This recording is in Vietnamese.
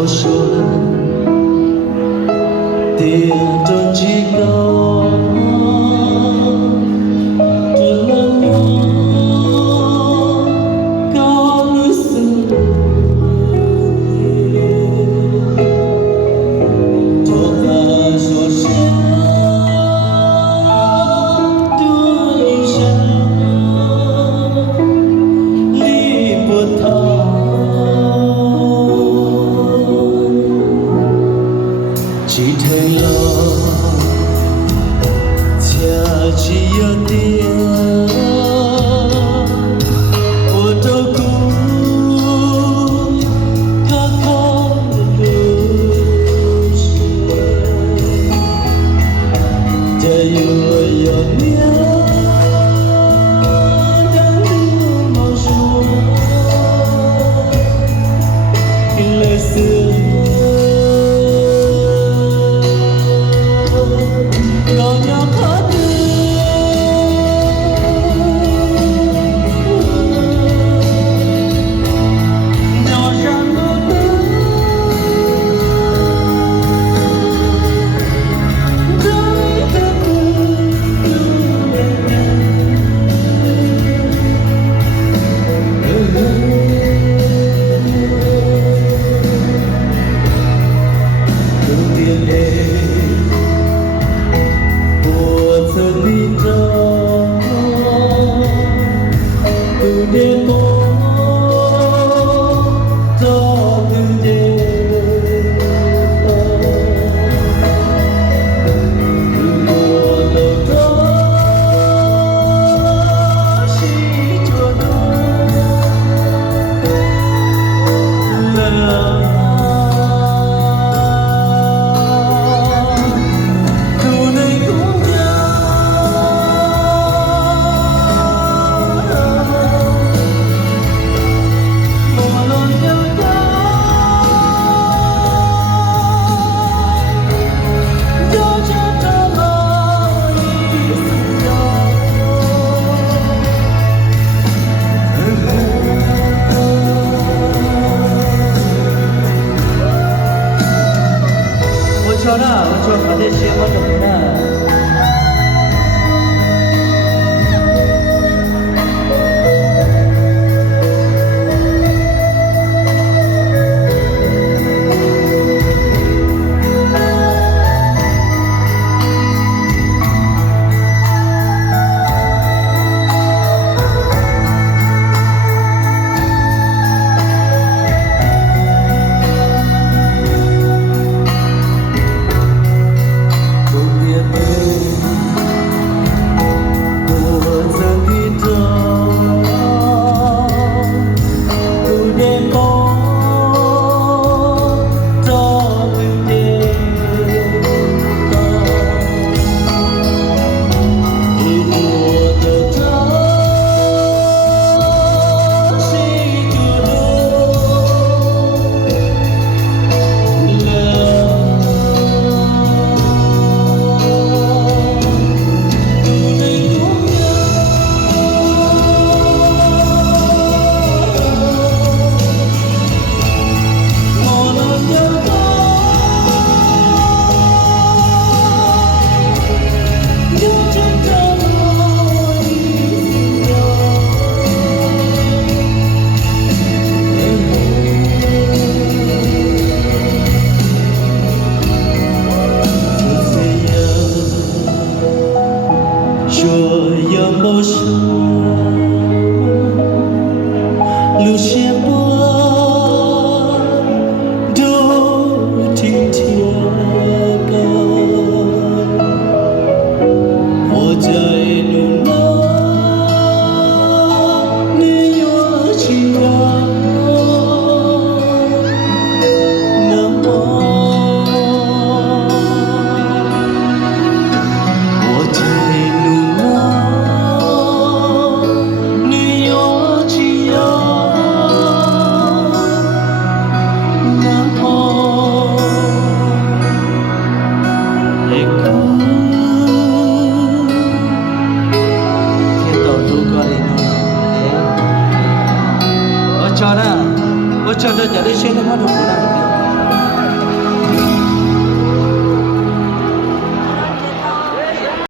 màu xuân tiền tròn chỉ có trên lần có nước sương thuộc là giọt sương đôi chân ly buồn thao chỉ thấy lo cha chỉ ở tiền của đâu cũng khá khó lối để yêu yêu nhớ đang yêu màu xuân lời xưa cho nó cho cả đây xem nó được nè. cho đó, cho đó jadi saya nak ada pula.